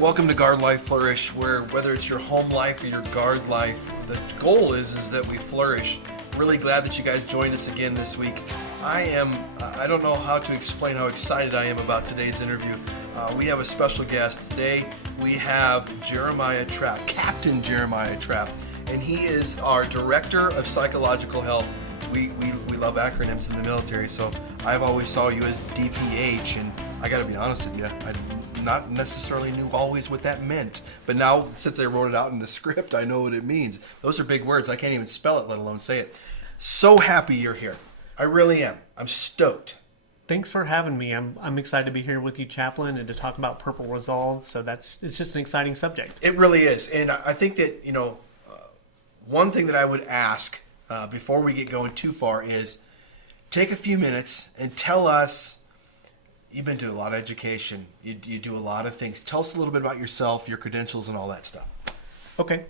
Welcome to Guard Life Flourish, where whether it's your home life or your guard life, the goal is that we flourish. Really glad that you guys joined us again this week. I don't know how to explain how excited I am about today's interview. We have a special guest today. We have Jeremiah Trapp, Captain Jeremiah Trapp, and he is our Director of Psychological Health. We love acronyms in the military, so I've always saw you as DPH, and I got to be honest with you, I not necessarily knew always what that meant, but now since they wrote it out in the script, I know what it means. Those are big words. I can't even spell it, let alone say it. So happy you're here. I really am. I'm stoked. Thanks for having me. I'm excited to be here with you, Chaplin, and to talk about Purple Resolve. So it's just an exciting subject. It really is, and I think that one thing that I would ask before we get going too far is take a few minutes and tell us. You've been to a lot of education. You do a lot of things. Tell us a little bit about yourself, your credentials, and all that stuff. Okay.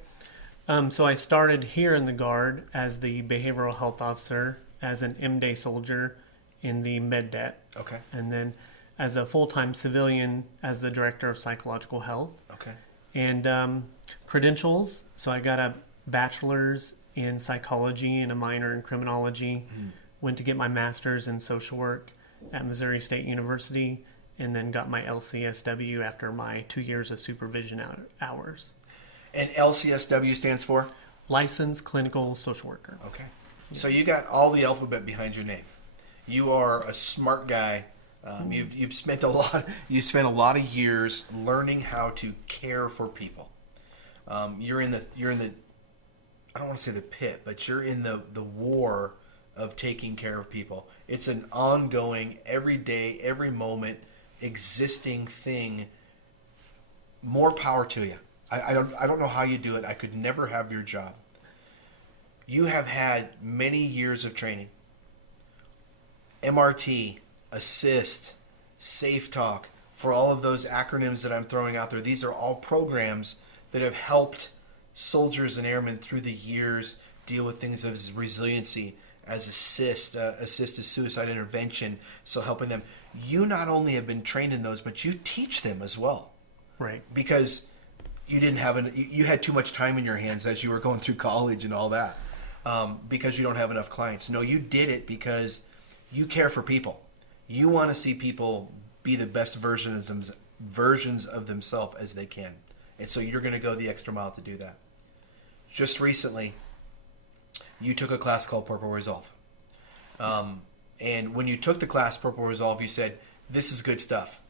So I started here in the Guard as the behavioral health officer, as an M-Day soldier in the MedDet. Okay. And then as a full-time civilian as the director of psychological health. Okay. And credentials. So I got a bachelor's in psychology and a minor in criminology. Went to get my master's in social work at Missouri State University, and then got my LCSW after my 2 years of supervision hours. And LCSW stands for? Licensed Clinical Social Worker. Okay. So you got all the alphabet behind your name. You are a smart guy. You've spent a lot of years learning how to care for people. You're in the I don't want to say the pit, but you're in the war of taking care of people. It's an ongoing, every day, every moment, existing thing. More power to you. I don't know how you do it. I could never have your job. You have had many years of training. MRT, Assist, Safe Talk, for all of those acronyms that I'm throwing out there. These are all programs that have helped soldiers and airmen through the years deal with things as resiliency, as assist is suicide intervention, so helping them. You not only have been trained in those, but you teach them as well. Right. Because you had too much time in your hands as you were going through college and all that, because you don't have enough clients. No, you did it because you care for people. You want to see people be the best versions of themselves as they can. And so you're going to go the extra mile to do that. Just recently, you took a class called Purple Resolve. And when you took the class Purple Resolve, you said, this is good stuff.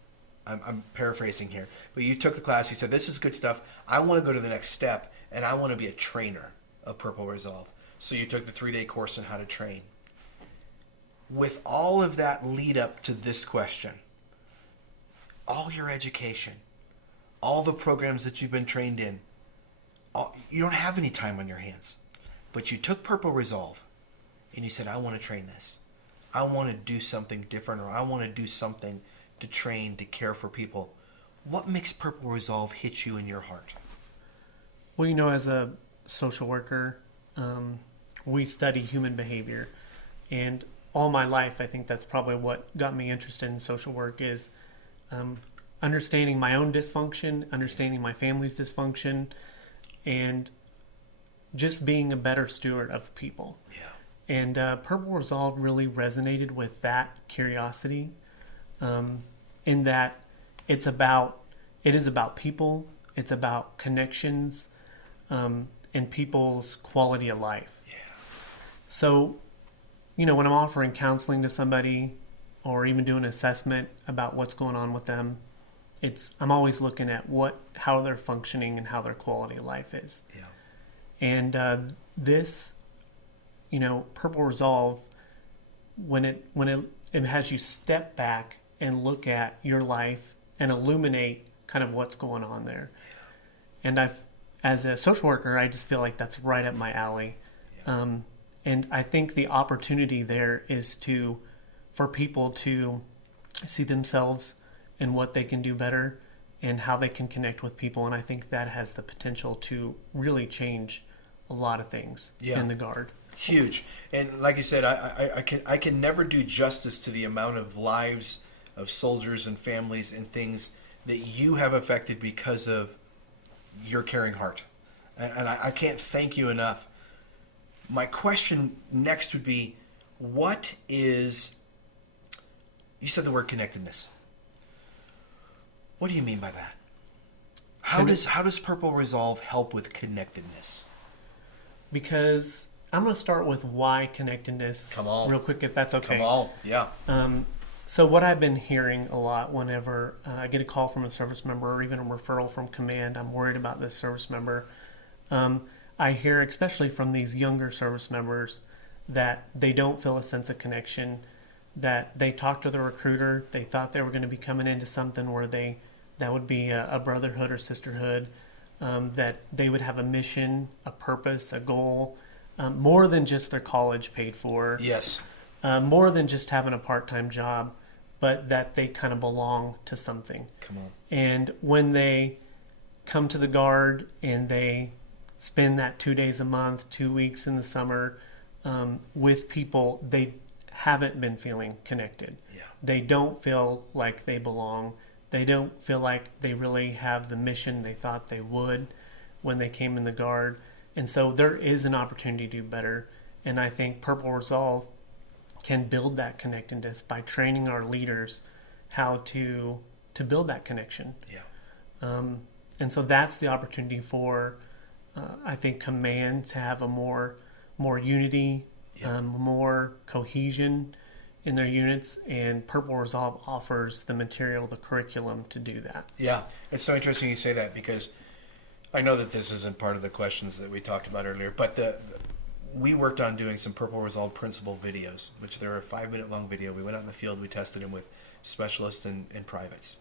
I'm paraphrasing here. But you took the class, you said, this is good stuff. I want to go to the next step, and I want to be a trainer of Purple Resolve. So you took the 3-day course on how to train. With all of that lead up to this question, all your education, all the programs that you've been trained in, you don't have any time on your hands. But you took Purple Resolve and you said, I want to train this. I want to do something different, or I want to do something to train, to care for people. What makes Purple Resolve hit you in your heart? Well, as a social worker, we study human behavior. And all my life, I think that's probably what got me interested in social work is understanding my own dysfunction, understanding my family's dysfunction, and just being a better steward of people. Yeah. And Purple Resolve really resonated with that curiosity, in that it is about people, it's about connections, and people's quality of life. Yeah. So, when I'm offering counseling to somebody or even doing an assessment about what's going on with them, I'm always looking at how they're functioning and how their quality of life is. Yeah. And this, Purple Resolve, when it has you step back and look at your life and illuminate kind of what's going on there. And as a social worker, I just feel like that's right up my alley. Yeah. And I think the opportunity there is for people to see themselves and what they can do better and how they can connect with people. And I think that has the potential to really change a lot of things in the Guard. Huge. And like you said, I can never do justice to the amount of lives of soldiers and families and things that you have affected because of your caring heart. And I can't thank you enough. My question next would be, what is, you said the word connectedness. What do you mean by that? How does Purple Resolve help with connectedness? Because I'm going to start with why connectedness. Come on. Real quick, if that's okay. Come on, yeah. So what I've been hearing a lot whenever I get a call from a service member or even a referral from command, I'm worried about this service member. I hear, especially from these younger service members, that they don't feel a sense of connection, that they talked to the recruiter, they thought they were going to be coming into something where that would be a brotherhood or sisterhood, that they would have a mission, a purpose, a goal, more than just their college paid for. Yes. More than just having a part-time job, but that they kind of belong to something. Come on. And when they come to the Guard and they spend that 2 days a month, 2 weeks in the summer with people, they haven't been feeling connected. Yeah. They don't feel like they belong. They don't feel like they really have the mission they thought they would when they came in the Guard. And so there is an opportunity to do better. And I think Purple Resolve can build that connectedness by training our leaders how to build that connection. Yeah. And so that's the opportunity for, I think, command to have a more unity, more cohesion in their units, and Purple Resolve offers the material, the curriculum to do that. Yeah, it's so interesting you say that, because I know that this isn't part of the questions that we talked about earlier, but we worked on doing some Purple Resolve principle videos, which they're a 5-minute long video. We went out in the field, we tested them with specialists and privates.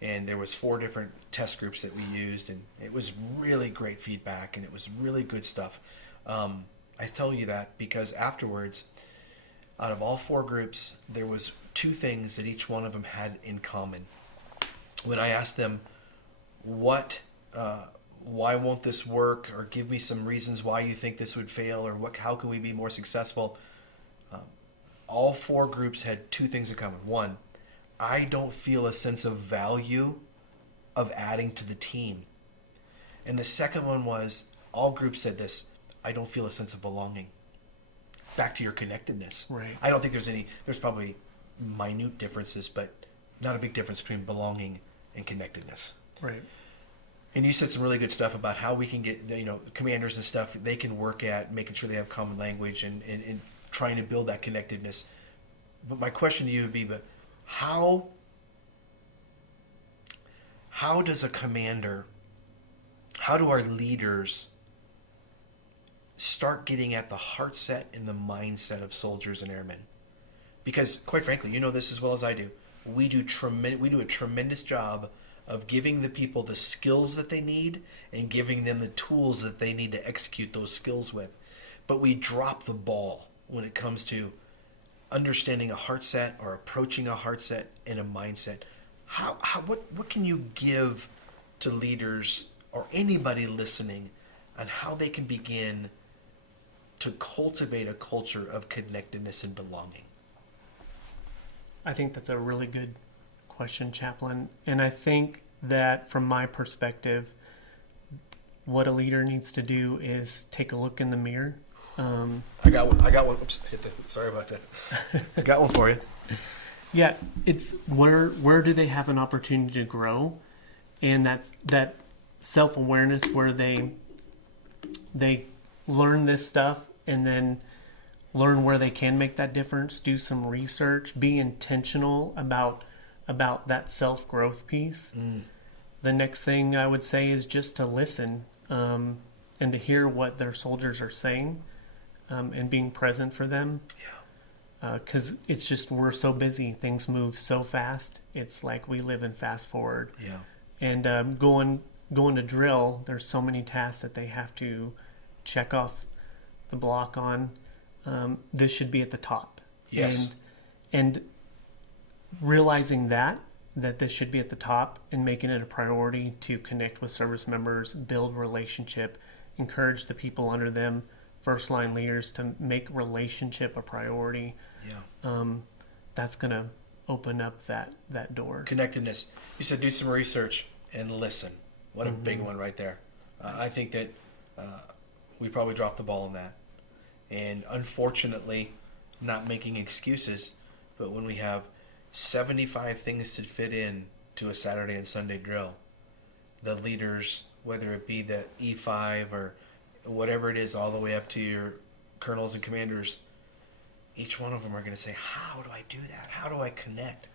And there was 4 different test groups that we used, and it was really great feedback, and it was really good stuff. I tell you that because afterwards, out of all 4 groups, there was 2 things that each one of them had in common. When I asked them, why won't this work, or give me some reasons why you think this would fail, or how can we be more successful, all 4 groups had 2 things in common. One, I don't feel a sense of value of adding to the team. And the second one was, all groups said this, I don't feel a sense of belonging. Back to your connectedness. Right. I don't think there's probably minute differences, but not a big difference between belonging and connectedness. Right. And you said some really good stuff about how we can get, commanders and stuff, they can work at making sure they have common language and trying to build that connectedness. But my question to you would be, how does a commander, how do our leaders start getting at the heart set and the mindset of soldiers and airmen? Because quite frankly, you know this as well as I do, we do a tremendous job of giving the people the skills that they need and giving them the tools that they need to execute those skills with. But we drop the ball when it comes to understanding a heart set or approaching a heart set and a mindset. What can you give to leaders or anybody listening on how they can begin to cultivate a culture of connectedness and belonging? I think that's a really good question, Chaplain. And I think that from my perspective, what a leader needs to do is take a look in the mirror. I got one. Oops, sorry about that. I got one for you. Yeah, it's where do they have an opportunity to grow, and that self-awareness where they learn this stuff and then learn where they can make that difference, do some research, be intentional about that self-growth piece. The next thing I would say is just to listen and to hear what their soldiers are saying and being present for them. Because it's just, we're so busy. Things move so fast. It's like we live in fast forward. Yeah. And going to drill, there's so many tasks that they have to check off the block on. This should be at the top. Yes. And realizing that this should be at the top and making it a priority to connect with service members, build relationship, encourage the people under them, first line leaders to make relationship a priority. Yeah. That's gonna open up that door. Connectedness. You said do some research and listen. What a big one right there. I think that we probably dropped the ball on that. And unfortunately, not making excuses, but when we have 75 things to fit in to a Saturday and Sunday drill, the leaders, whether it be the E5 or whatever it is, all the way up to your colonels and commanders, each one of them are going to say, how do I do that? How do I connect?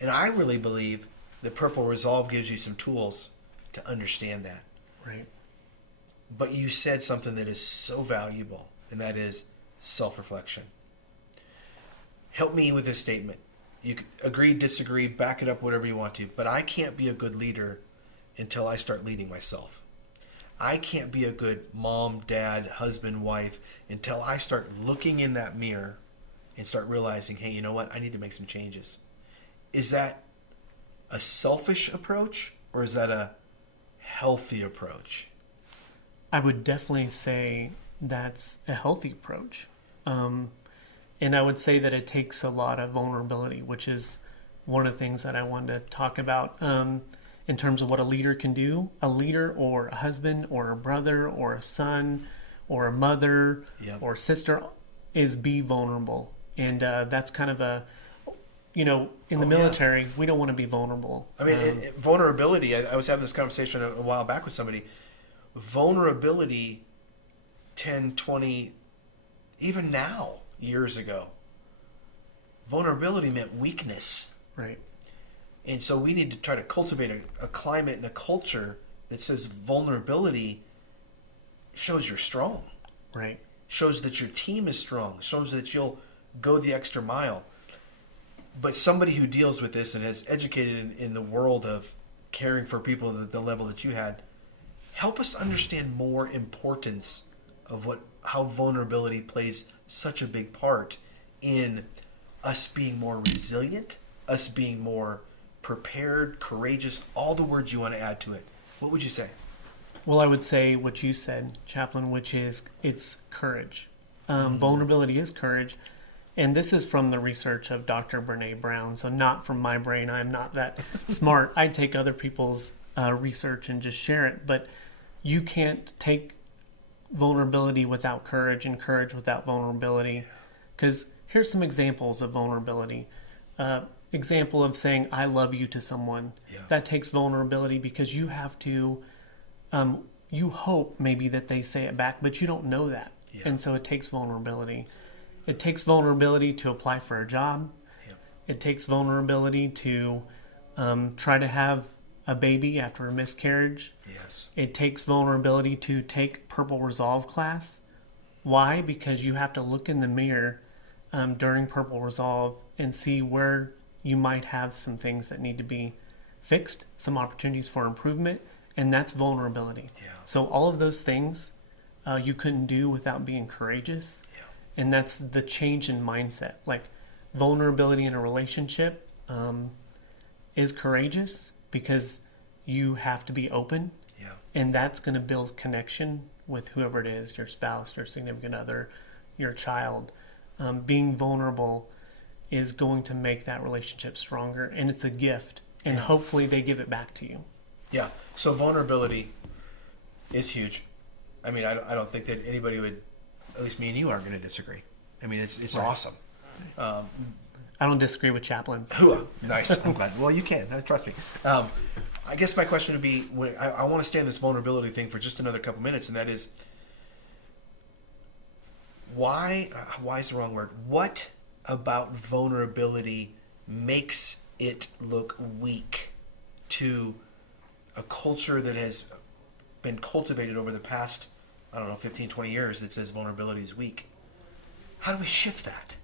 And I really believe that Purple Resolve gives you some tools to understand that. Right. But you said something that is so valuable, and that is self-reflection. Help me with this statement. You can agree, disagree, back it up, whatever you want to, but I can't be a good leader until I start leading myself. I can't be a good mom, dad, husband, wife until I start looking in that mirror and start realizing, hey, you know what? I need to make some changes. Is that a selfish approach, or is that a healthy approach? I would definitely say that's a healthy approach. And I would say that it takes a lot of vulnerability, which is one of the things that I wanted to talk about in terms of what a leader can do. A leader, or a husband or a brother or a son or a mother or sister, is be vulnerable. And that's kind of a, in the military, we don't want to be vulnerable. I mean, vulnerability, I was having this conversation a while back with somebody. Vulnerability 10, 20, even now, years ago, vulnerability meant weakness. Right. And so we need to try to cultivate a climate and a culture that says vulnerability shows you're strong. Right. Shows that your team is strong. Shows that you'll go the extra mile. But somebody who deals with this and has educated in the world of caring for people at the level that you had, help us understand more importance of how vulnerability plays such a big part in us being more resilient, us being more prepared, courageous, all the words you want to add to it. What would you say? Well, I would say what you said, Chaplain, which is it's courage. Vulnerability is courage. And this is from the research of Dr. Brene Brown, so not from my brain. I'm not that smart. I take other people's research and just share it. But you can't take vulnerability without courage and courage without vulnerability. Because here's some examples of vulnerability. Example of saying, I love you to someone. Yeah. That takes vulnerability because you have to, you hope maybe that they say it back, but you don't know that. Yeah. And so it takes vulnerability. It takes vulnerability to apply for a job. Yeah. It takes vulnerability to try to have a baby after a miscarriage. Yes. It takes vulnerability to take Purple Resolve class. Why? Because you have to look in the mirror during Purple Resolve and see where you might have some things that need to be fixed, some opportunities for improvement, and that's vulnerability. Yeah. So all of those things you couldn't do without being courageous. Yeah. And that's the change in mindset. Like vulnerability in a relationship is courageous because you have to be open. Yeah. And that's going to build connection with whoever it is, your spouse, your significant other, your child. Being vulnerable is going to make that relationship stronger, and it's a gift. And hopefully they give it back to you. Yeah. So vulnerability is huge. I mean, I don't think that anybody would, at least me and you, aren't going to disagree. I mean, it's right. Awesome. I don't disagree with chaplains. Nice. I'm glad. Well, you can. Trust me. I guess my question would be, I want to stay on this vulnerability thing for just another couple minutes, and that is, why is the wrong word? What about vulnerability makes it look weak to a culture that has been cultivated over the past, 15, 20 years that says vulnerability is weak? How do we shift that?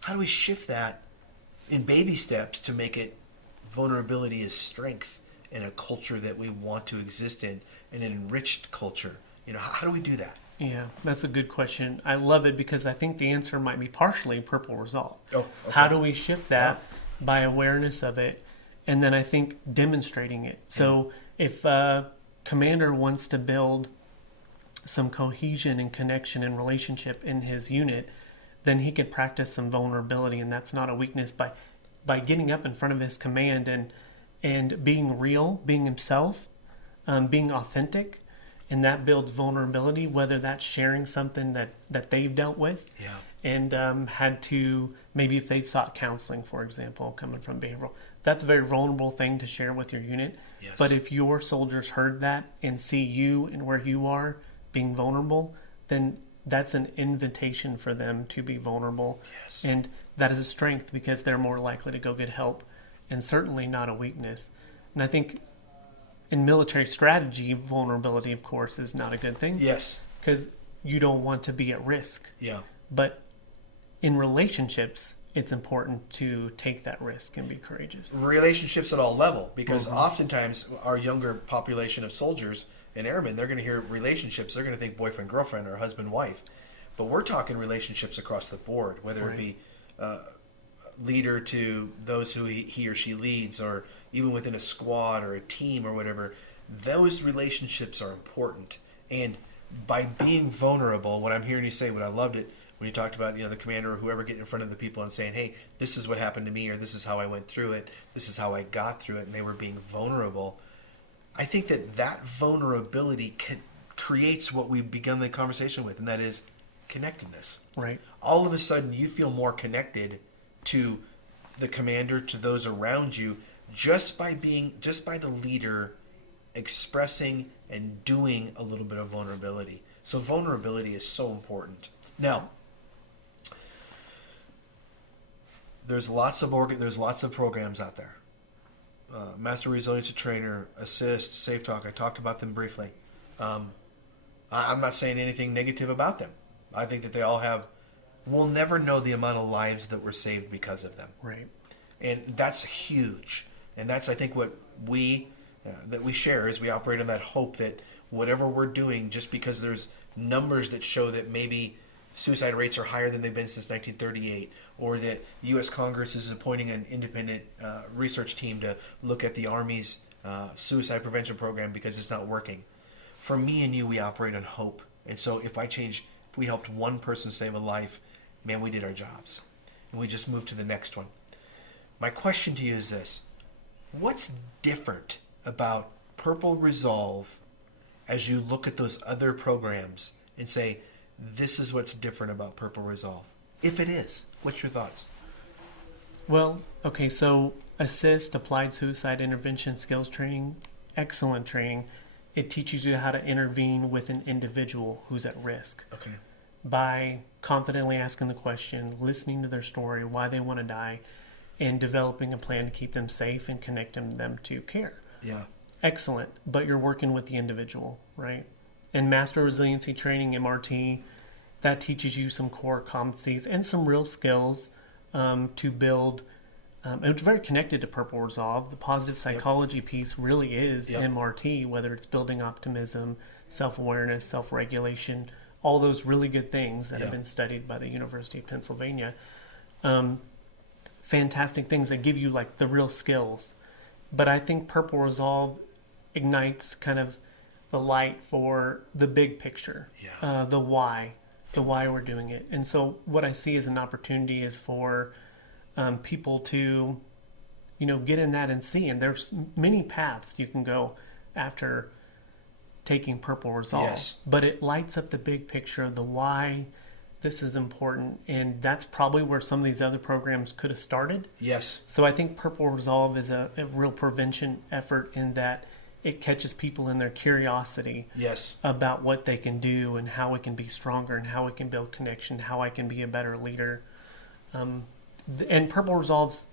How do we shift that in baby steps to make it vulnerability is strength in a culture that we want to exist in, an enriched culture? How do we do that? Yeah, that's a good question. I love it because I think the answer might be partially Purple Resolve. Oh, okay. How do we shift that by awareness of it, and then I think demonstrating it. So if a commander wants to build some cohesion and connection and relationship in his unit, then he could practice some vulnerability, and that's not a weakness by by getting up in front of his command and being real, being himself, being authentic, and that builds vulnerability, whether that's sharing something that they've dealt with Yeah. and had to, maybe if they've sought counseling, for example, coming from behavioral, that's a very vulnerable thing to share with your unit. Yes. But if your soldiers heard that and see you and where you are being vulnerable, then that's an invitation for them to be vulnerable. Yes. And that is a strength because they're more likely to go get help, and certainly not a weakness. And I think in military strategy, vulnerability, of course, is not a good thing. Yes. Because you don't want to be at risk. Yeah. But in relationships, it's important to take that risk and be courageous. Relationships at all level, because oftentimes our younger population of soldiers and airmen, they're going to hear relationships, they're going to think boyfriend, girlfriend, or husband, wife. But we're talking relationships across the board, whether it be leader to those who he or she leads, or even within a squad or a team or whatever. Those relationships are important. And by being vulnerable, what I'm hearing you say, what I loved it, when you talked about, the commander or whoever getting in front of the people and saying, hey, this is what happened to me, or this is how I went through it, this is how I got through it, and they were being vulnerable. I think that vulnerability creates what we've begun the conversation with, and that is connectedness. Right. All of a sudden, you feel more connected to the commander, to those around you, just by the leader expressing and doing a little bit of vulnerability. So vulnerability is so important. Now, there's lots of programs out there. Master Resiliency Trainer, Assist, Safe Talk. I talked about them briefly. I'm not saying anything negative about them. I think that they all have. We'll never know the amount of lives that were saved because of them. Right. And that's huge. And that's, I think, what we share is we operate on that hope that whatever we're doing, just because there's numbers that show that maybe suicide rates are higher than they've been since 1938, or that the U.S. Congress is appointing an independent research team to look at the Army's suicide prevention program because it's not working. For me and you, we operate on hope. And so if we helped one person save a life, man, we did our jobs. And we just moved to the next one. My question to you is this. What's different about Purple Resolve as you look at those other programs and say, this is what's different about Purple Resolve? If it is, what's your thoughts? Well, okay, so Assist, Applied Suicide Intervention Skills Training, excellent training. It teaches you how to intervene with an individual who's at risk. Okay. By confidently asking the question, listening to their story, why they want to die, and developing a plan to keep them safe and connecting them to care. Yeah. Excellent. But you're working with the individual, right? And Master Resiliency Training, MRT, that teaches you some core competencies and some real skills to build. And it's very connected to Purple Resolve. The positive psychology piece really is MRT, whether it's building optimism, self-awareness, self-regulation, all those really good things that have been studied by the University of Pennsylvania. Fantastic things that give you like the real skills. But I think Purple Resolve ignites kind of the light for the big picture, the why we're doing it. And so what I see as an opportunity is for people to, get in that and see. And there's many paths you can go after taking Purple Resolve. Yes. But it lights up the big picture, the why this is important. And that's probably where some of these other programs could have started. Yes. So I think Purple Resolve is a real prevention effort in that it catches people in their curiosity about what they can do and how it can be stronger and how it can build connection, how I can be a better leader. And Purple Resolve's,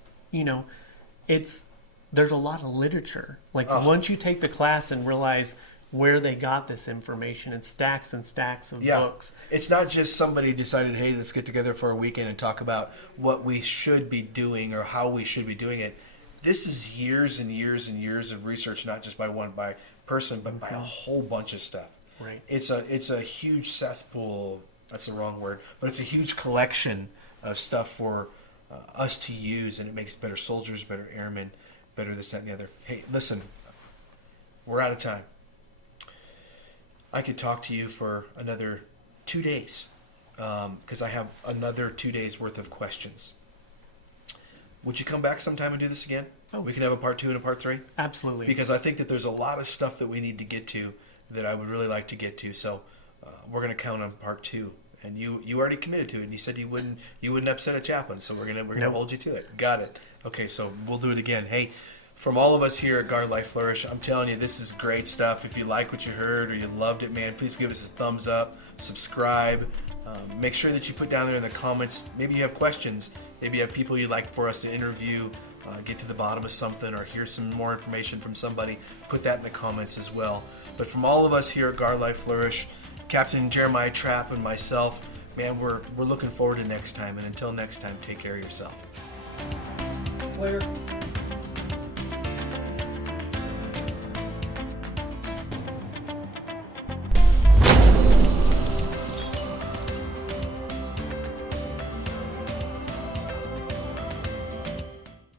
there's a lot of literature. Like once you take the class and realize where they got this information and stacks of books. It's not just somebody decided, hey, let's get together for a weekend and talk about what we should be doing or how we should be doing it. This is years and years and years of research, not just by person, but by a whole bunch of stuff. Right. It's a huge cesspool. That's the wrong word, but it's a huge collection of stuff for us to use, and it makes better soldiers, better airmen, better this, that, and the other. Hey, listen, we're out of time. I could talk to you for another 2 days because I have another 2 days worth of questions. Would you come back sometime and do this again? Oh. We can have a part 2 and a part 3? Absolutely. Because I think that there's a lot of stuff that we need to get to that I would really like to get to. So we're going to count on part 2. And you already committed to it, and you said you wouldn't upset a chaplain, so we're gonna hold you to it. Got it. Okay, so we'll do it again. Hey, from all of us here at Guard Life Flourish, I'm telling you, this is great stuff. If you like what you heard or you loved it, man, please give us a thumbs up, subscribe. Make sure that you put down there in the comments. Maybe you have questions. Maybe you have people you'd like for us to interview, get to the bottom of something, or hear some more information from somebody. Put that in the comments as well. But from all of us here at Guard Life Flourish, Captain Jeremiah Trapp and myself, man, we're looking forward to next time. And until next time, take care of yourself. Clear.